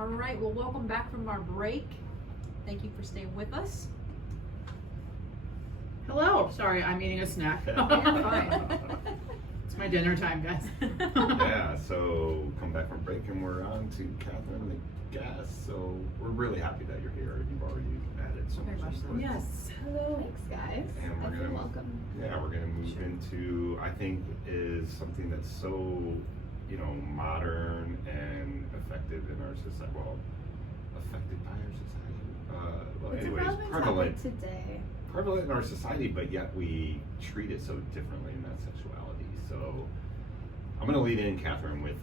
All right, well, welcome back from our break. Thank you for staying with us. Hello. Sorry, I'm eating a snack. You're fine. It's my dinner time, guys. Yeah, so come back from break and we're on to Kathryn, the guest. So we're really happy that you're here. You've already added so Very much so. input. Yes. Hello. Thanks, guys. And I we're feel gonna welcome. Yeah, we're gonna move Sure. into I think is something that's so, modern and effective in our society. Well, affected by our society. Well, It's anyways, a relevant prevalent. topic today. Prevalent in our society, but yet we treat it so differently in that sexuality. So I'm going to lead in Kathryn with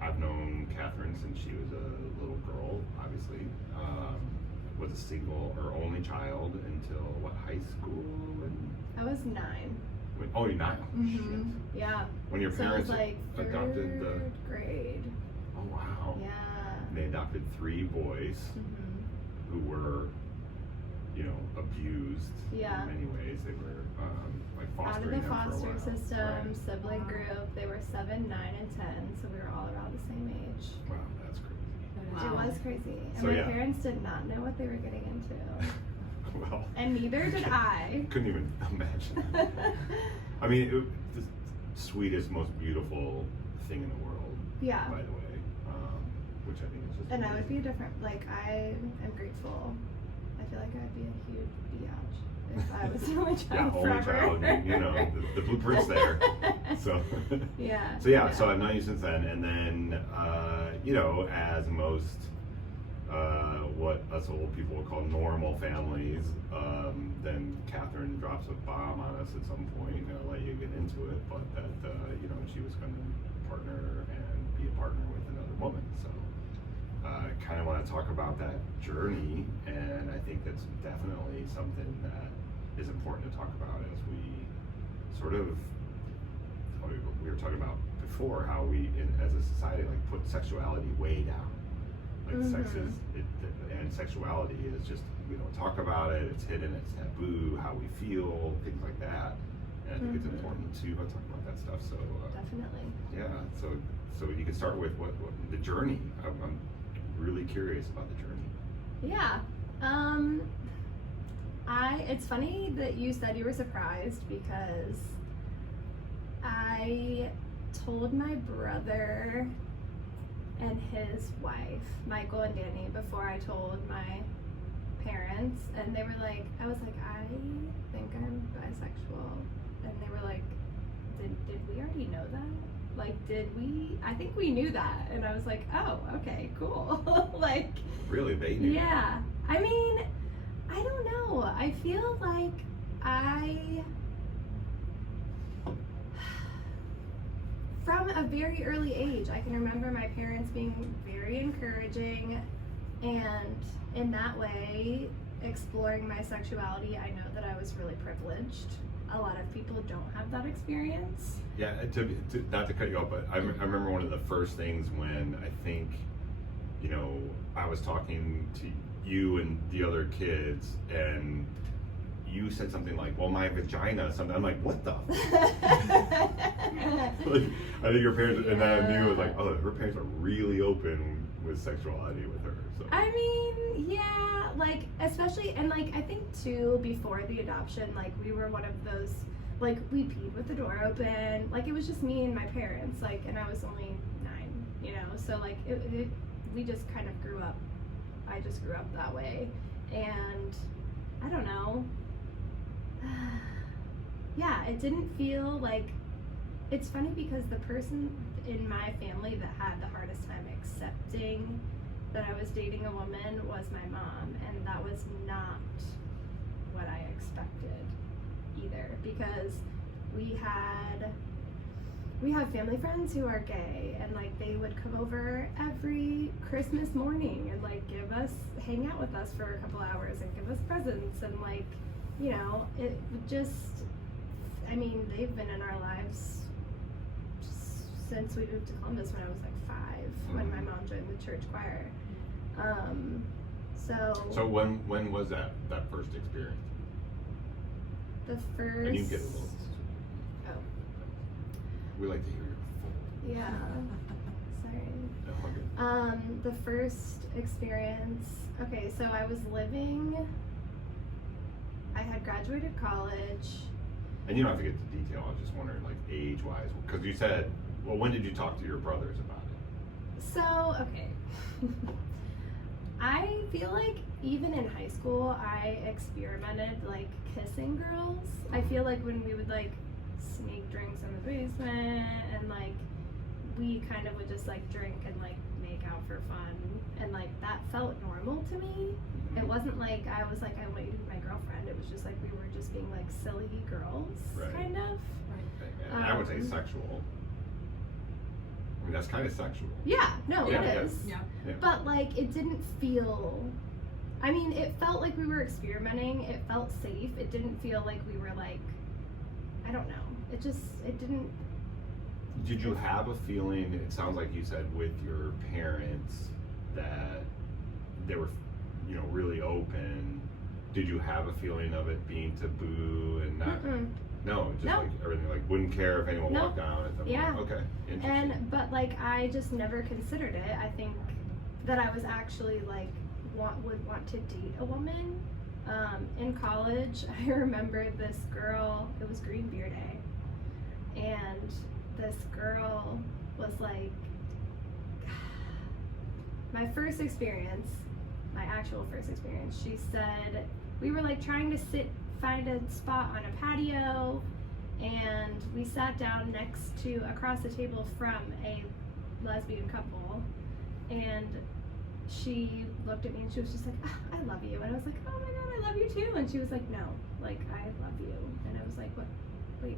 I've known Kathryn since she was a little girl, obviously. Was a single or only child until high school? I was 9. Oh, you're 9. Mm-hmm. Yeah. When your So it parents was like adopted the. third grade. Oh wow. Yeah. They adopted 3 boys Mm-hmm. who were, abused Yeah. in many ways. They were like Out of fostering the them for a foster while. system, Right. sibling group. They were 7, 9, and 10, so we were all around the same age. Wow, that's crazy. Wow. It was crazy. And So, my yeah. parents did not know what they were getting into. Well, And neither did I. couldn't even imagine that. I mean, the sweetest, most beautiful thing in the world, Yeah. by the way, which I think is just And I would amazing. be different. Like, I am grateful. I feel like I'd be a huge biatch if I was the only child Yeah, only forever. child, the blueprint's there. So, Yeah. so I've known you since then, and then, as most, what us old people would call normal families, then Kathryn drops a bomb on us at some point, I'll let you get into it, but that, she was going to partner and be a partner with another woman, so. Kind of want to talk about that journey, and I think that's definitely something that is important to talk about as we sort of, we were talking about before, how we, as a society, like put sexuality way down. Like sex is, and sexuality is just, we don't talk about it, it's hidden, it's taboo, how we feel, things like that. And I think it's important to talk about that stuff, so. Definitely. Yeah, so you can start with what the journey. I'm really curious about the journey. Yeah. It's funny that you said you were surprised because I told my brother and his wife, Michael and Danny, before I told my parents, and they were like, I was like, I think I'm bisexual, and they were like, did we already know that? Like, I think we knew that. And I was like, oh, okay, cool. Like, Really, they knew. yeah. I mean, I don't know. I feel like from a very early age, I can remember my parents being very encouraging, and in that way, exploring my sexuality. I know that I was really privileged. A lot of people don't have that experience. Yeah, not to cut you off, but I remember one of the first things when I think, I was talking to you and the other kids, and you said something like, well, my vagina, something. I'm like, what the? Like, I think your parents, and then I knew it was like, oh, her parents are really open with sexuality with her. So. I mean, yeah, like, especially, and like, I think too, before the adoption, like, we were one of those, like, we peed with the door open, like, it was just me and my parents, like, and I was only 9, so like, we just kind of grew up, I just grew up that way, and I don't know, yeah, it didn't feel like, it's funny because the person in my family that had the hardest time accepting that I was dating a woman was my mom, and that was not what I expected either, because we have family friends who are gay, and like they would come over every Christmas morning and like hang out with us for a couple hours and give us presents, and like, it just, I mean, they've been in our lives since we moved to Columbus when I was like 5, when my mom joined the church choir. So when was that first experience? The first. And you can get a little. Oh. We like to hear your full. Yeah. Sorry. The first experience, okay, so I had graduated college. And you don't have to get into detail. I was just wondering, like, age-wise, because you said, well, when did you talk to your brothers about it? So, okay. I feel like even in high school, I experimented, like, kissing girls. I feel like when we would, like, sneak drinks in the basement and, like, we kind of would just, like, drink and, like, make out for fun. And, like, that felt normal to me. It wasn't like I was like, I want you to be my girlfriend. It was just like we were just being like silly girls, Right. kind of. And I would say sexual. I mean, that's kind of sexual. Yeah, no, Yeah, it yeah. is. Yeah. Yeah. But like, it didn't feel. I mean, it felt like we were experimenting. It felt safe. It didn't feel like we were like, I don't know. It didn't. Did you have a feeling, it sounds like you said with your parents, that they were, you know, really open? Did you have a feeling of it being taboo and not? Mm-mm. No, just No. like everything, like wouldn't care if anyone No. walked down at them. Yeah. Okay, interesting. But like, I just never considered it. I think that I was actually like would want to date a woman. In college, I remember this girl. It was Green Beer Day, and this girl was like my first experience, my actual first experience. She said we were like trying to find a spot on a patio, and we sat down across the table from a lesbian couple, and she looked at me and she was just like, "Ah, I love you," and I was like, oh my god, I love you too, and she was like, no, like, I love you, and I was like, what, wait,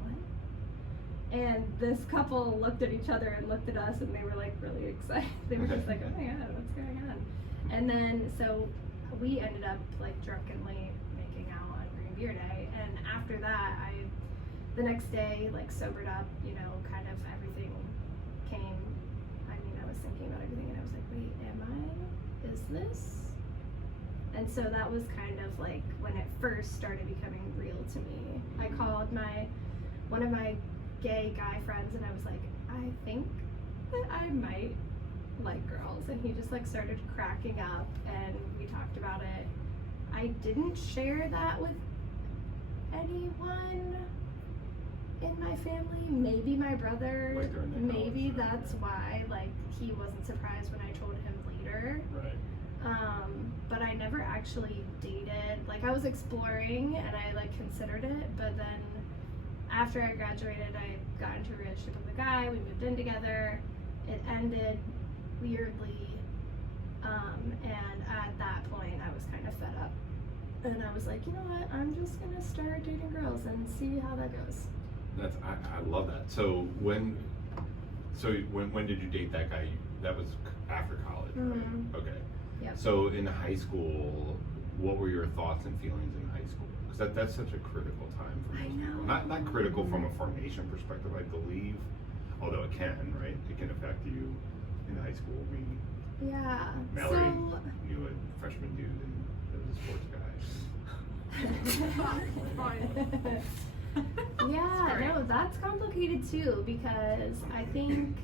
what? And this couple looked at each other and looked at us, and they were like really excited. They were just like, oh my god, what's going on? And then so we ended up like drunkenly making out on Green Beer Day, and after that the next day, like, sobered up, you know, kind of everything came. I mean, I was thinking about everything, and I was like, wait, is this? And so that was kind of like when it first started becoming real to me. I called one of my gay guy friends, and I was like, I think that I might like girls, and he just like started cracking up, and we talked about it. I didn't share that with anyone in my family, maybe my brother, Like during the maybe college time, that's yeah. why, like, he wasn't surprised when I told him later. Right. But I never actually dated. Like, I was exploring and I like considered it, but then after I graduated, I got into a relationship with a guy. We moved in together. It ended weirdly, and at that point I was kind of fed up, and I was like, you know what, I'm just gonna start dating girls and see how that goes. I love that. So when did you date that guy? That was after college, right? Mhm. Okay. Yep. So in high school, what were your thoughts and feelings in high school? Because that's such a critical time for I most people. know. Not critical from a formation perspective, I believe, although it can, right? It can affect you in high school. Yeah. Mallory So. knew a freshman dude and it was a sports guy. Yeah, Sorry. no, that's complicated too, because I think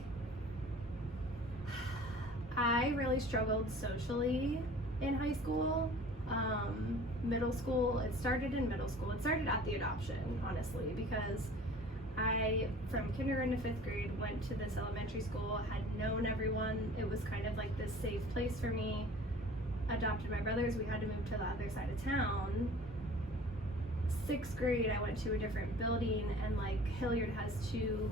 I really struggled socially in high school. Middle school, it started in middle school. It started at the adoption, honestly, because I, from kindergarten to 5th grade, went to this elementary school, had known everyone. It was kind of like this safe place for me. Adopted my brothers, we had to move to the other side of town. 6th grade, I went to a different building, and like Hilliard has two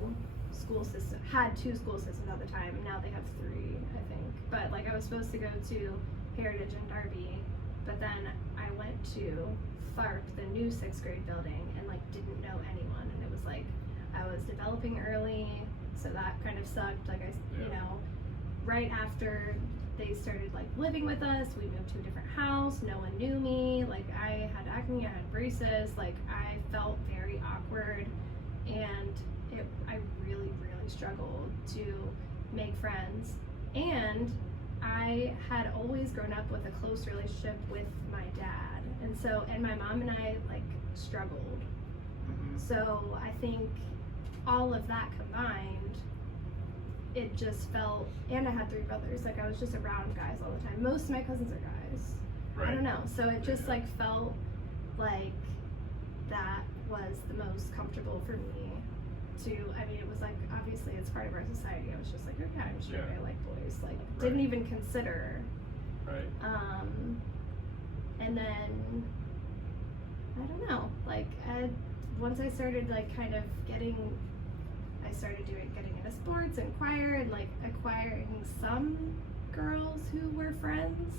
school systems at the time. Now they have 3, I think. But like I was supposed to go to Heritage and Darby, but then I went to FARP, the new 6th grade building, and like didn't know anyone, and it was like I was developing early, so that kind of sucked. Like you know, right after they started like living with us, we moved to a different house, no one knew me, like I had acne, I had braces, like I felt very awkward, and I really, really struggled to make friends. And I had always grown up with a close relationship with my dad, and my mom and I like struggled. Mhm. So I think all of that combined it just felt, and I had 3 brothers, like I was just around guys all the time. Most of my cousins are guys. Right. I don't know. So it just like felt like that was the most comfortable for me to, I mean, it was like, obviously it's part of our society. I was just like, okay, I'm sure I like boys. Like, didn't even consider. Right. And then, I don't know, like, once I started like kind of getting into sports and choir and like acquiring some girls who were friends.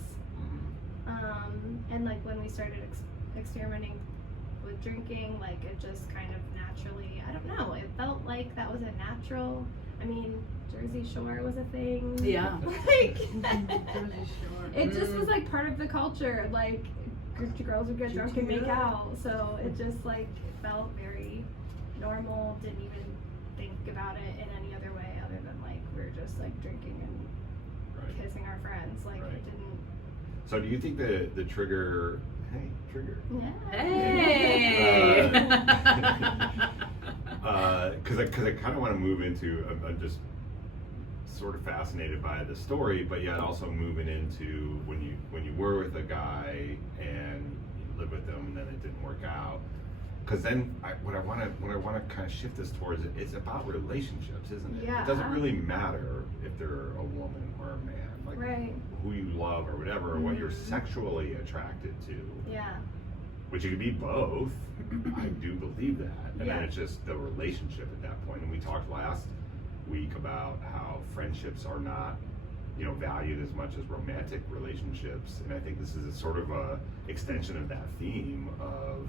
And like when we started experimenting with drinking, like it just kind of naturally, I don't know, it felt like that was a natural, I mean, Jersey Shore was a thing. Yeah. Like, Jersey Shore. it just was like part of the culture, like groups of girls would get drunk and make out, so it just like felt very normal, didn't even think about it in any other way other than like we're just like drinking and kissing our friends, like it didn't. So do you think the trigger, hey, trigger. Yeah. Hey! Because I kind of want to move into, I'm just sort of fascinated by the story, but yet also moving into when you were with a guy and you lived with them and then it didn't work out. Because then what I want to kind of shift this towards, it's about relationships, isn't it? Yeah. It doesn't really matter if they're a woman or a man, like who you love or whatever, or what you're sexually attracted to. Yeah. Which it could be both. I do believe that. And then it's just the relationship at that point. And we talked last week about how friendships are not, valued as much as romantic relationships. And I think this is a sort of a extension of that theme of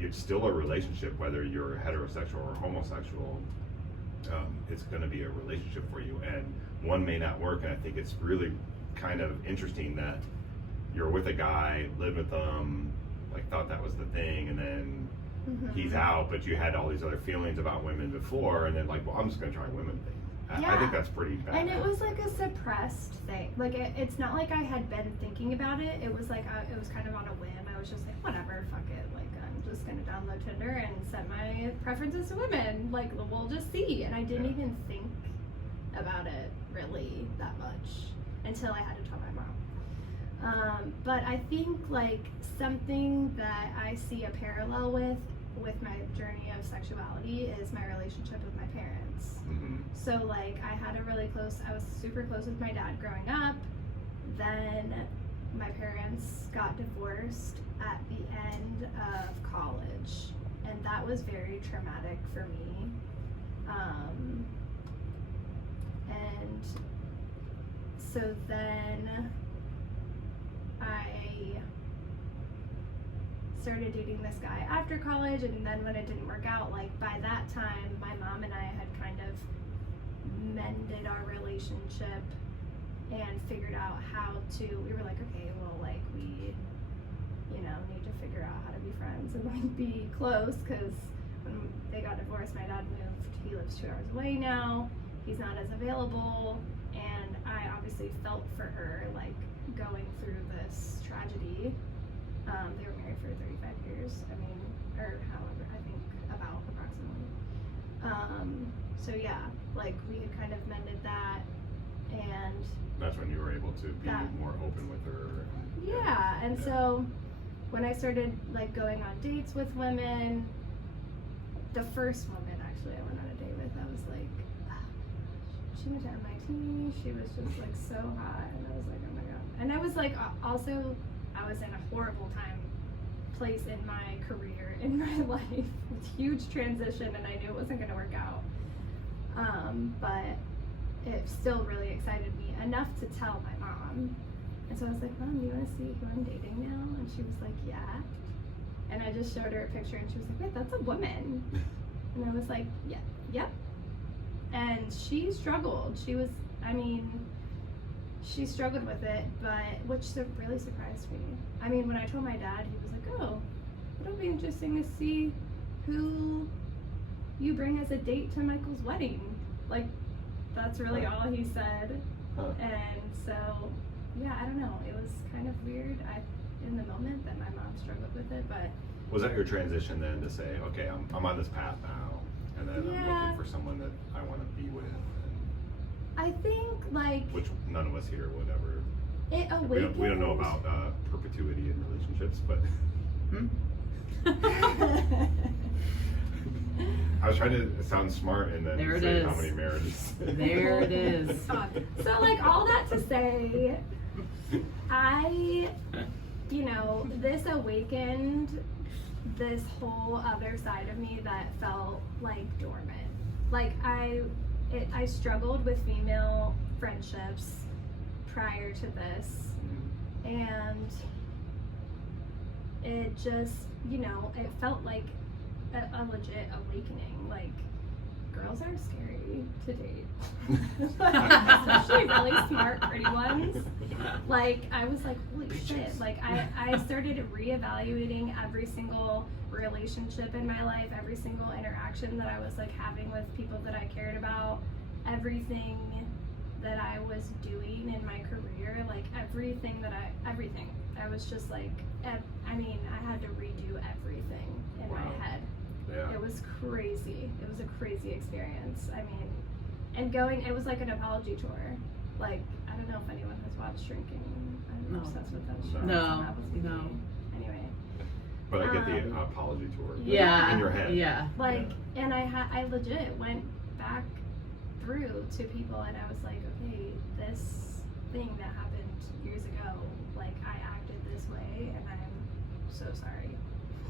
it's still a relationship, whether you're heterosexual or homosexual. It's going to be a relationship for you, and one may not work. And I think it's really kind of interesting that you're with a guy, lived with them, like thought that was the thing, and then he's out, but you had all these other feelings about women before, and then like, well, I'm just going to try women thing. I think that's pretty bad. And it was like a suppressed thing. Like it's not like I had been thinking about it. It was like it was kind of on a whim. I was just like, whatever, fuck it. Like I'm just gonna download Tinder and set my preferences to women. Like we'll just see. And I didn't even think about it really that much until I had to tell my mom. But I think like something that I see a parallel with my journey of sexuality is my relationship with my parents. So like I was super close with my dad growing up. Then my parents got divorced at the end of college, and that was very traumatic for me. And so then I started dating this guy after college, and then when it didn't work out, like by that time my mom and I had kind of mended our relationship and figured out how to, we were like, okay, well, like we need to figure out how to be friends and like be close, because when they got divorced, my dad moved, he lives 2 hours away now, he's not as available, and I obviously felt for her like going through this tragedy. They were married for 35 years, or however, I think about approximately. So yeah, like we had kind of mended that, and that's when you were able to be more open with her. And so when I started like going on dates with women, the first woman actually I went on a date with, I was like, she went to MIT, she was just like so hot, and I was like, oh my god. And I was like, also, I was in a horrible place in my career, in my life, with huge transition, and I knew it wasn't going to work out. But it still really excited me enough to tell my mom. And so I was like, Mom, you want to see who I'm dating now? And she was like, yeah. And I just showed her a picture, and she was like, wait, that's a woman. And I was like, yeah, yep. And she struggled. She struggled with it, but which really surprised me. When I told my dad, he was like, oh, it'll be interesting to see who you bring as a date to Michael's wedding. Like, that's really all he said. And so, yeah, I don't know. It was kind of weird in the moment that my mom struggled with it, but. Was that your transition then to say, okay, I'm on this path now, and then I'm looking for someone that I want to be with? I think like which none of us here would ever. it awakened. We don't know about perpetuity in relationships, but I was trying to sound smart and then There it say how is. many marriages. There it is. So like all that to say, I, this awakened this whole other side of me that felt like dormant. Like I struggled with female friendships prior to this, and it just, it felt like a legit awakening. Like, girls are scary to date. Especially really smart, pretty ones. Like, I was like, holy shit. Like, I started reevaluating every single relationship in my life, every single interaction that I was like having with people that I cared about, everything that I was doing in my career, like everything. I was just like, I had to redo everything in my head. Yeah. It was crazy. It was a crazy experience. And it was like an apology tour. Like, I don't know if anyone has watched Shrinking. I'm No. obsessed with that show. No, That was no. Anyway. But I get the apology tour. Yeah. In your head. Yeah. Like, and I legit went back through to people and I was like, okay, this thing that happened years ago, like I acted this way and I'm so sorry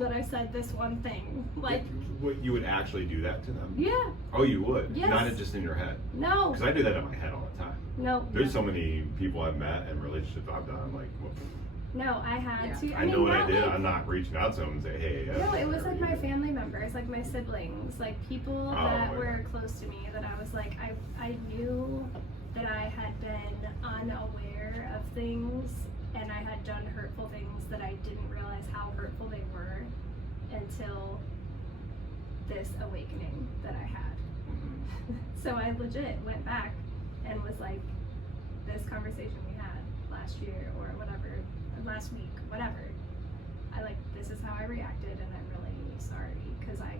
that I said this one thing. Like, What, you would actually do that to them? yeah, Oh, you would? Yes. Not just in your head? no, Because I do that in my head all the time. no, There's so many people I've met and relationships I've done. I'm like, well, no, I had to. I know what I not did. like- I'm not reaching out to them and say, hey. No, it was like my family. family members, like my siblings, like people that were close to me that I was like, I knew that I had been unaware of things and I had done hurtful things that I didn't realize how hurtful they were until this awakening that I had. Mhm. So I legit went back and was like, this conversation we had last year or whatever, last week, whatever. This is how I reacted and I'm really sorry because I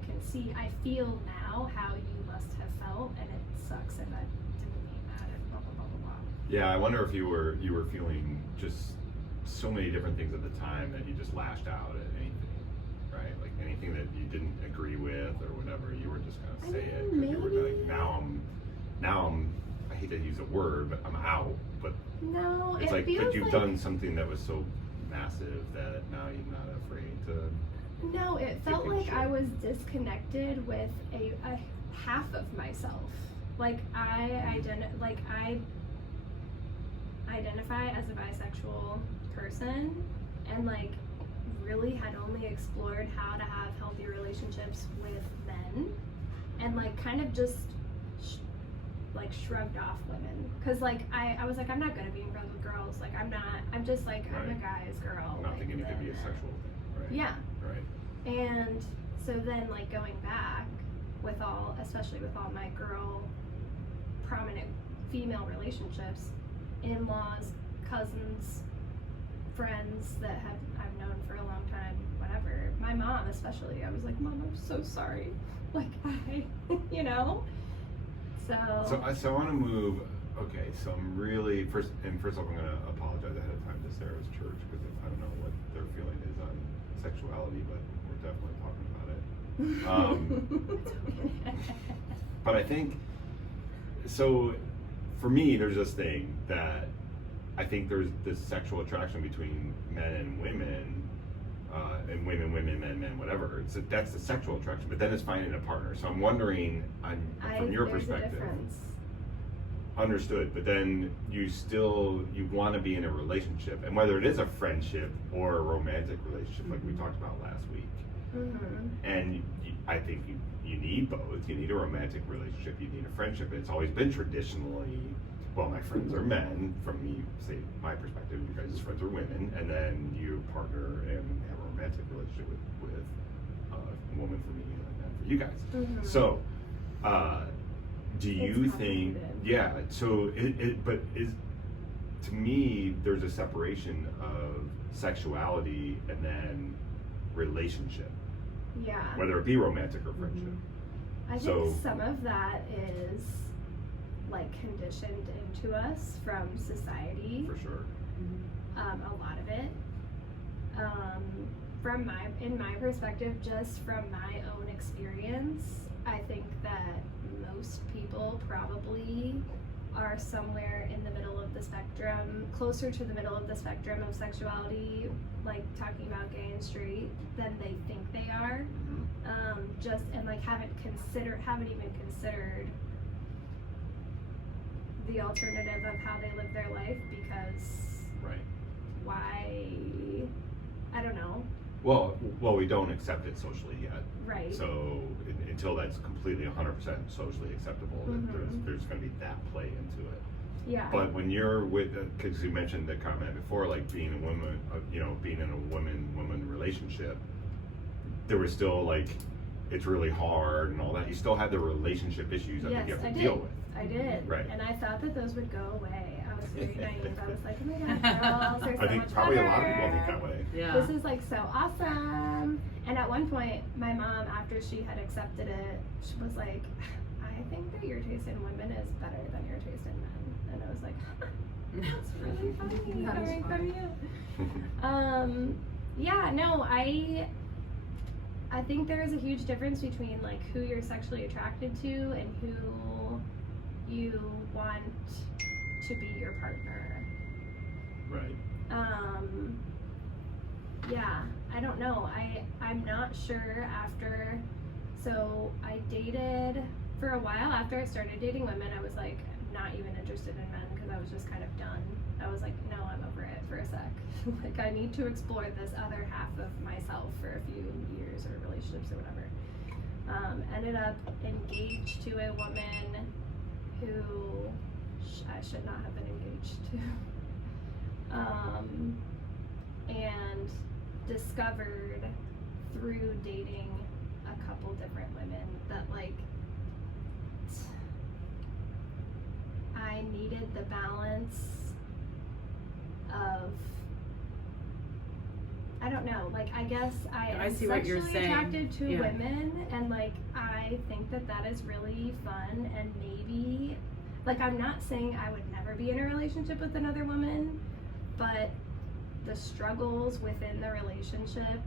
feel now how you must have felt and it sucks and I didn't mean that and blah, blah, blah, blah, blah. Yeah, I wonder if you were feeling just so many different things at the time that you just lashed out at anything, right? Like anything that you didn't agree with or whatever, you were just gonna say it because you were maybe. like, now I'm I hate to use a word, but I'm out. But No, it's it like, feels but you've like, done something that was so massive that now you're not afraid to. No, it felt things like I short. was disconnected with a half of myself. Like I identify as a bisexual person and like really had only explored how to have healthy relationships with men and like kind of just shrugged off women because like I was like I'm not gonna be in friends with girls, like I'm just like I'm a Right. guy's girl. I'm not like, thinking it could be a then- sexual thing, right? Yeah. Right. And so then like going back with especially with all my girl prominent female relationships, in-laws, cousins, friends that I've known for a long time, whatever. My mom especially, I was like, Mom, I'm so sorry. Like So So I want to move. Okay, so I'm really first off, I'm gonna apologize ahead of time to Sarah's church because I don't know what their feeling is on sexuality, but we're definitely talking about it. But I think so. For me, there's this thing that I think there's this sexual attraction between men and women, and women, men, whatever. That's the sexual attraction. But then it's finding a partner. So I'm wondering, from your there's perspective. a difference. Understood, but then you want to be in a relationship, and whether it is a friendship or a romantic relationship, like we talked about last week, and I think you need both. You need a romantic relationship. You need a friendship. It's always been traditionally, well, my friends are men. From me, say my perspective, you guys' friends are women, and then you partner and have a romantic relationship with a woman for me and a man for you guys. So. Do you It's think? complicated. Yeah. So to me, there's a separation of sexuality and then relationship, Yeah. whether it be romantic or friendship. I think So- some of that is like conditioned into us from society. For sure. A lot of it. In my perspective, just from my own experience, I think that most people probably are somewhere in the middle of the spectrum, closer to the middle of the spectrum of sexuality, like talking about gay and straight, than they think they are. And like haven't even considered the alternative of how they live their life, because Right. why? I don't know. Well, we don't accept it socially yet. Right. So until that's completely 100% socially acceptable, there's going to be that play into it. Yeah. But when you're with, because you mentioned the comment before, like being a woman, being in a woman relationship, there was still like, it's really hard and all that. You still had the relationship issues that you have to deal with. I did. Right. And I thought that those would go away. I was very naive. I was like, oh my god, girls are so I think much probably better. a lot of people think that way. Yeah. This is like so awesome. And at one point, my mom, after she had accepted it, she was like, I think that your taste in women is better than your taste in men. And I was like, that's really funny. That is Hearing funny. from you. Yeah, no, I think there is a huge difference between like who you're sexually attracted to and who you want to be your partner. Right. Yeah, I don't know. I'm not sure after, so I dated for a while. After I started dating women, I was like not even interested in men because I was just kind of done. I was like, no, I'm over it for a sec. Like I need to explore this other half of myself for a few years or relationships or whatever. Ended up engaged to a woman who I should not have been engaged to. And discovered through dating a couple different women that like I needed the balance of, I don't know, like I guess I am see what you're sexually saying. attracted to Yeah. women, and like I think that that is really fun, and maybe like I'm not saying I would never be in a relationship with another woman, but the struggles within the relationship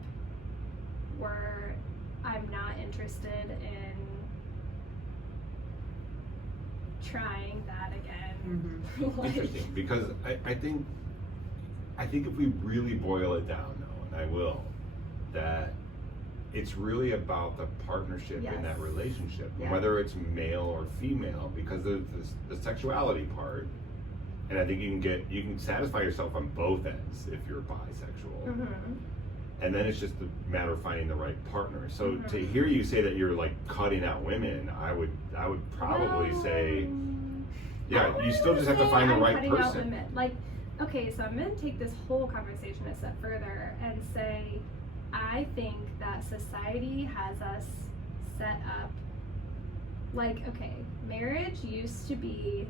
were, I'm not interested in trying that again. Like, Interesting, because I think if we really boil it down, though, and I will, that it's really about the partnership in Yes. that relationship, Yeah. whether it's male or female, because the sexuality part, and I think you can satisfy yourself on both ends if you're bisexual, mhm. and then it's just a matter of finding the right partner. So Mhm. to hear you say that you're like cutting out women, I would probably Well, say, I yeah, wouldn't you still just have to say find the I'm right cutting out person. women. Like, okay, so I'm gonna take this whole conversation a step further and say, I think that society has us set up, like, okay, marriage used to be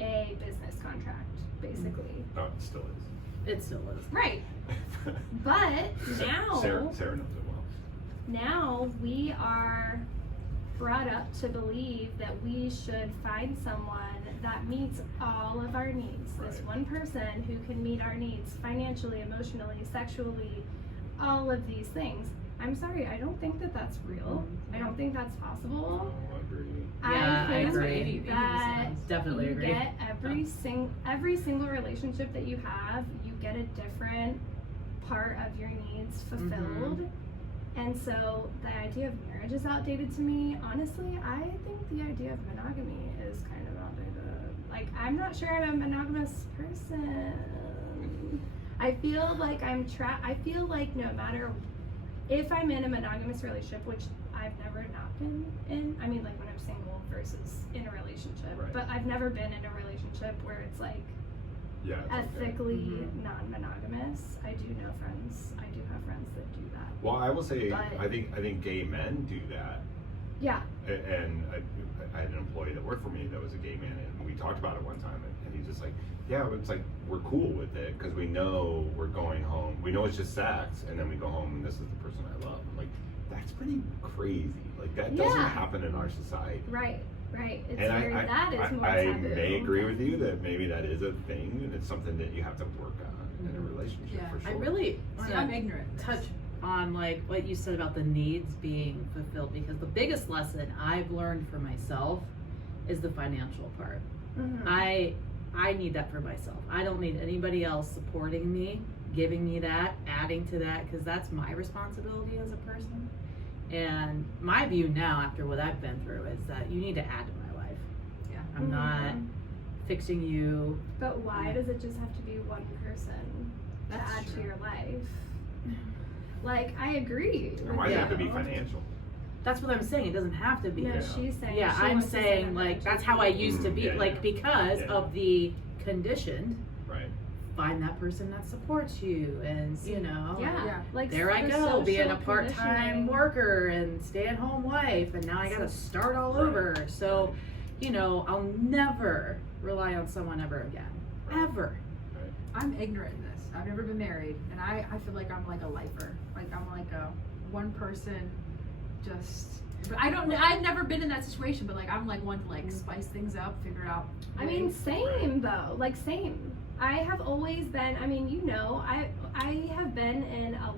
a business contract, basically. Oh, it still is. It still is. Right. But now, Sarah knows it well. now we are brought up to believe that we should find someone that meets all of our needs. This Right. one person who can meet our needs financially, emotionally, sexually, all of these things. I'm sorry, I don't think that that's real. I don't think that's possible. Oh, I agree. Yeah, I think agree. that Definitely you agree. get every single relationship that you have, you get a different part of your needs fulfilled. And so the idea of marriage is outdated to me. Honestly, I think the idea of monogamy is kind of outdated. Like, I'm not sure I'm a monogamous person. I feel like I feel like no matter if I'm in a monogamous relationship, which I've never not been in, I mean, like when I'm single versus in a relationship, Right. but I've never been in a relationship where it's like Yeah. It's okay. ethically non-monogamous. I do have friends that do that. Well, I will say, But- I think gay men do that, Yeah. and I had an employee that worked for me that was a gay man, and we talked about it one time, and he's just like, yeah, it's like we're cool with it because we know we're going home. We know it's just sex, and then we go home, and this is the person I love. I'm like, that's pretty crazy. Like that doesn't Yeah. happen in our society. Right. Right. It's And very, that is more I taboo. may agree with you that maybe that is a thing, and it's something that you have to work on in a relationship Yeah. for sure. I really See, want I'm to ignorant. touch on like what you said about the needs being fulfilled, because the biggest lesson I've learned for myself is the financial part. Mhm. I need that for myself. I don't need anybody else supporting me, giving me that, adding to that, because that's my responsibility as a person. And my view now, after what I've been through, is that you need to add to my life. Yeah. I'm not Mhm. fixing you. But why does it just have to be one person That's to add true. to your life? Like, I agree. And with why does it have to be you. financial? That's what I'm saying. It doesn't have to be. No, Yeah. she's saying. Yeah, she I'm wants to say saying that like it that's should how I be- used to be, Yeah, like yeah. because Yeah. of the conditioned. Right. Find that person that supports you, and you know, Yeah. Yeah. Like there I the go, being a social part-time conditioning. worker and stay-at-home wife, and now I gotta start all Right. over. So, you know, I'll never rely on someone ever again, ever. I'm ignorant in this. I've never been married, and I feel like I'm like a lifer. Like I'm like a one person, just. But I've never been in that situation. But like I'm like one to like spice things up, figure out. I mean, ways. same though. Like same. I have always been. I mean, you know, I have been in a.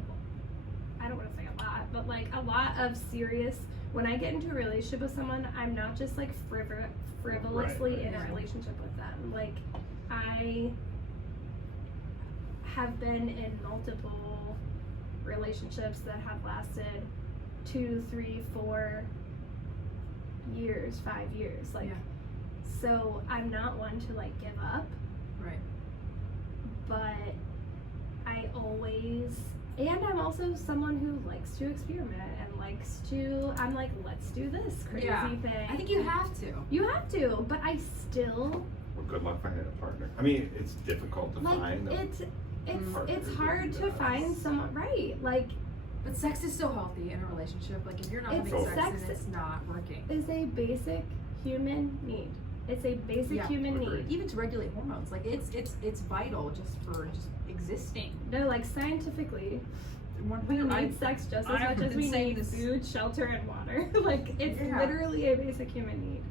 I don't want to say a lot, but like a lot of serious. When I get into a relationship with someone, I'm not just like frivolously Right. in a relationship with them. Like I have been in multiple relationships that have lasted 2, 3, 4 years, 5 years. Like, Yeah. so I'm not one to like give up, Right. but I always, and I'm also someone who likes to experiment and likes to, I'm like, let's do this crazy Yeah. thing. I think you have to. You have to, but I still, Well, good luck finding a partner. I mean, it's difficult to like, find. it's partners hard that to do that. find someone, right, like, But sex is so healthy in a relationship. Like if you're not It's having so- sex, sex- and it's not working. is a basic human need. It's a basic Yeah. human Agreed. need. Even to regulate hormones, like it's vital just for just existing. No, like scientifically, One we hundred- need sex just as I've much as been we saying need this- food, shelter, and water. Like, it's Yeah. literally a basic human need.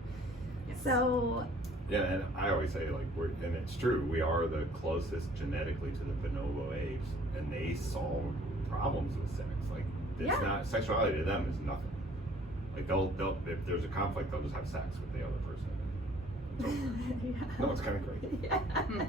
Yes. So, Yeah, and I always say like and it's true. We are the closest genetically to the bonobo apes, and they solve problems with sex. Like it's Yeah. not sexuality to them is nothing. Like they'll if there's a conflict, they'll just have sex with the other person. It's over. yeah. No, it's kind of great. Yeah.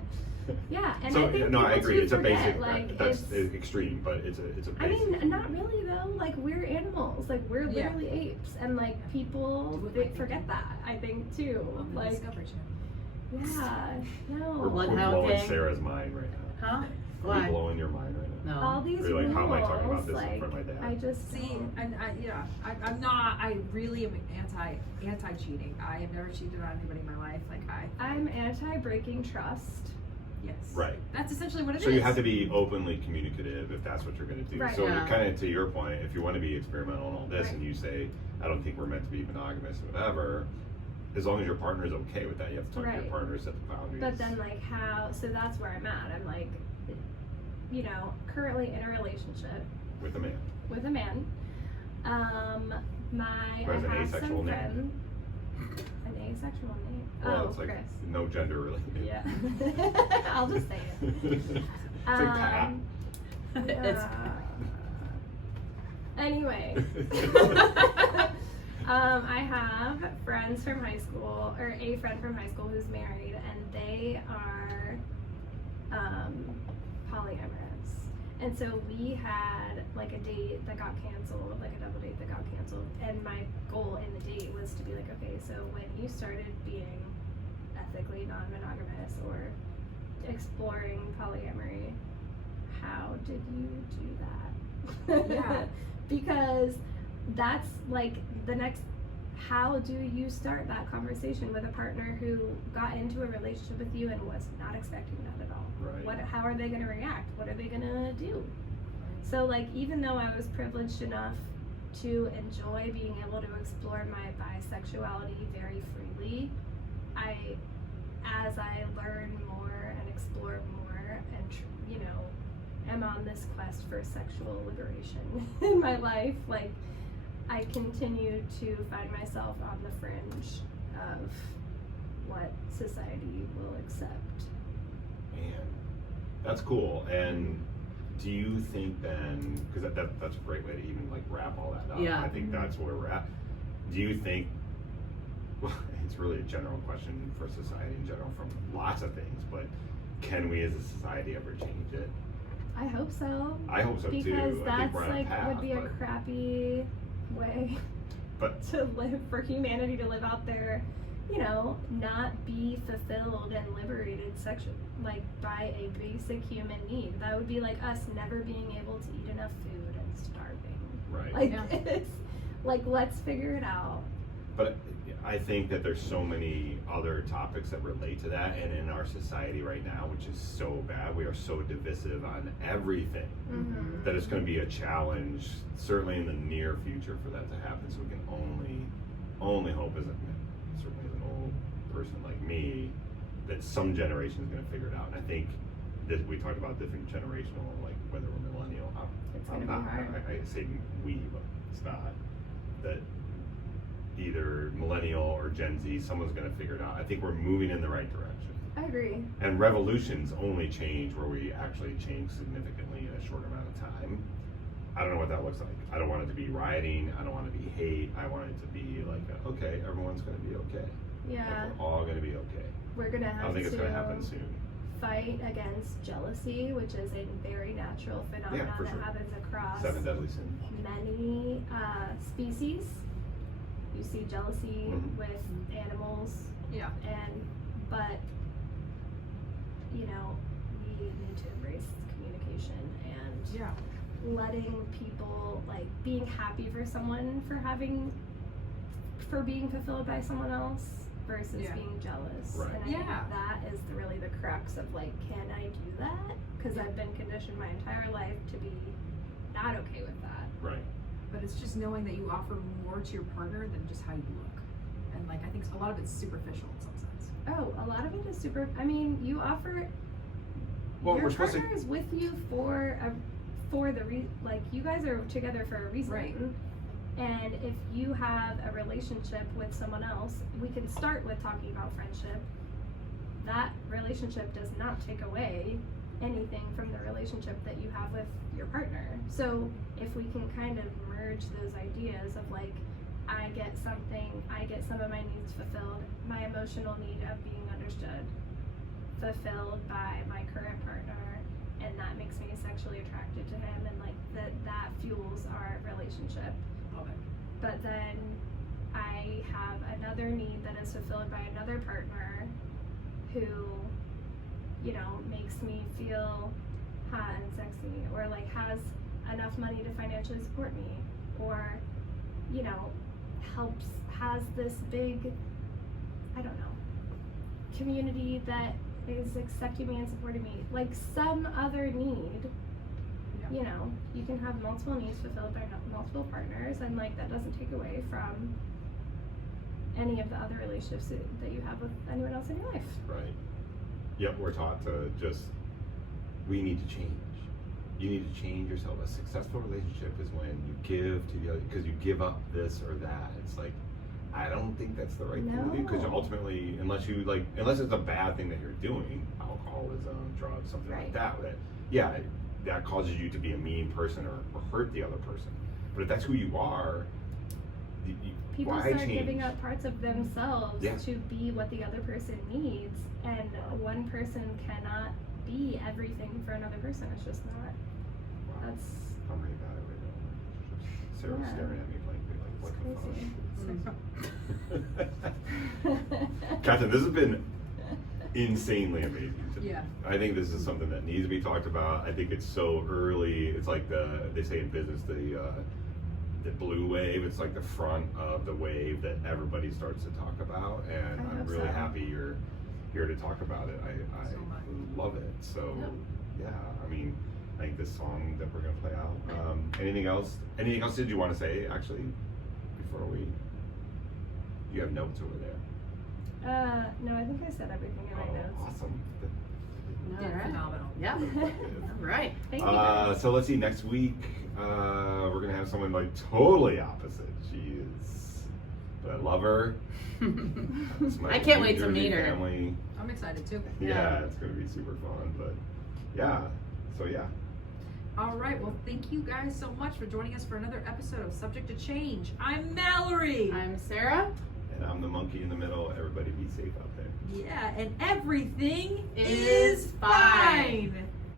Yeah, and So I think no, I people agree. too It's a forget, basic. like, That's it's, extreme, but it's a I basic. mean, not really though. Like, we're animals. Like, we're Yeah. literally apes, and like people Do it they like forget they do. that. I think too. On the Like, Discovery Channel. yeah, We're no. blood We're hound blowing gang. Sarah's mind right now. Huh? Are we Why? blowing your mind right now? No. All these You're like, how am I talking about rules, this in like, front of my dad? I just See, don't. and I'm not. I really am anti cheating. I have never cheated on anybody in my life. Like I'm anti breaking trust. yes. Right. That's essentially what it is. So you have to be openly communicative if that's what you're going to do. Right. So Yeah. kind of to your point, if you want to be experimental and all this, Right. and you say, I don't think we're meant to be monogamous, whatever, as long as your partner is okay with that, you have to talk to Right. your partner, set the boundaries. But then, like, how? So that's where I'm at. I'm like, you know, currently in a relationship with the man. with a man. Who has I an have asexual some name. friends. An asexual name. Well, Oh, it's like Chris. no gender really. Yeah. I'll just say it. It's like Pat. It's Anyway. I have friends from high school, or a friend from high school who's married, and they are polyamorous. And so we had like a date that got canceled, like a double date that got canceled. And my goal in the date was to be like, okay, so when you started being ethically non-monogamous or exploring polyamory, how did you do that? Yeah. Because that's like the next, how do you start that conversation with a partner who got into a relationship with you and was not expecting that at all? Right. How are they going to react? What are they going to do? So like, even though I was privileged enough to enjoy being able to explore my bisexuality very freely, as I learn more and explore more and am on this quest for sexual liberation in my life, like I continue to find myself on the fringe of what society will accept. Man, that's cool. And do you think then, because that's a great way to even like wrap all that up. Yeah. I think that's where we're at. Do you think, well, it's really a general question for society in general from lots of things, but can we as a society ever change it? I hope so. I hope so Because too. I think that's we're on a like path, would be a but- crappy way But to live, for humanity to live out there, you know, not be fulfilled and liberated like by a basic human need. That would be like us never being able to eat enough food and starving. right. Like Yeah. it's like, let's figure it out. But I think that there's so many other topics that relate to that, and in our society right now, which is so bad, we are so divisive on everything Mm-hmm. that it's going to be a challenge, certainly in the near future, for that to happen. So we can only hope, certainly as an old person like me, that some generation is going to figure it out. And I think that we talked about different generational, like whether we're millennial. It's I'm gonna be not. hard. I say we, but it's not. That either millennial or Gen Z, someone's going to figure it out. I think we're moving in the right direction. I agree. And revolutions only change where we actually change significantly in a short amount of time. I don't know what that looks like. I don't want it to be rioting. I don't want it to be hate. I want it to be like, okay, everyone's going to be okay. Yeah. Like, we're all going to be okay. We're gonna I have don't think it's to going to happen soon. fight against jealousy, which is a very natural phenomenon for that sure. happens across 7 deadly sins. many species. You see jealousy Mhm. with animals, Yeah. but you know, we need to embrace communication and Yeah. letting people, like, being happy for someone for being fulfilled by someone else versus Yeah. being jealous. Right. And I think Yeah. that is really the crux of, like, can I do that? Because I've been conditioned my entire life to be not okay with that. Right. But it's just knowing that you offer more to your partner than just how you look. And like, I think a lot of it's superficial in some sense. Oh, a lot of it is you offer, Well, your we're supposed to. partner is with you like, you guys are together for a reason. Right. And if you have a relationship with someone else, we can start with talking about friendship. That relationship does not take away anything from the relationship that you have with your partner. So if we can kind of merge those ideas of, like, I get some of my needs fulfilled, my emotional need of being understood, fulfilled by my current partner, and that makes me sexually attracted to him, and like that fuels our relationship. Love it. But then I have another need that is fulfilled by another partner who, you know, makes me feel hot and sexy, or like has enough money to financially support me, or, you know, has this big, I don't know, community that is accepting me and supporting me, like some other need. Yeah. You know, you can have multiple needs fulfilled by multiple partners, and like that doesn't take away from any of the other relationships that you have with anyone else in your life. Right. Yep, we're taught to just, we need to change. You need to change yourself. A successful relationship is when you give to the other, because you give up this or that. It's like, I don't think that's the right thing to do, because No. ultimately, unless it's a bad thing that you're doing, alcoholism, drugs, something like Right. that, that causes you to be a mean person or hurt the other person. But if that's who you are, People why start change? giving up parts of themselves Yeah. to be what the other person needs, and one person cannot be everything for another person. It's just not. Wow. That's I'm really bad at it right now. Sarah's Yeah. staring at me blankly, like, what the fuck? crazy. Kathryn, this has been insanely amazing to me. Yeah. I think this is something that needs to be talked about. I think it's so early. It's like they say in business, the blue wave. It's like the front of the wave that everybody starts to talk about, and I I'm hope really so. happy you're here to talk about it. I So much. love it. So Yep. yeah, I mean, I think this song that we're gonna play out. Anything else? Anything else did you want to say actually before we? You have notes over there. No, I think I said everything in my notes. Awesome. Did phenomenal. Yeah. All right. Thank you guys. So let's see. Next week, we're gonna have someone like totally opposite. She is, but love her. It's my I can't wait New to Jersey meet her. family. I'm excited too. Yeah, it's gonna be super fun. But yeah, so yeah. All right. Well, thank you guys so much for joining us for another episode of Subject to Change. I'm Mallory. I'm Sarah. And I'm the monkey in the middle. Everybody be safe out there. Yeah, and everything Is is fine. fine.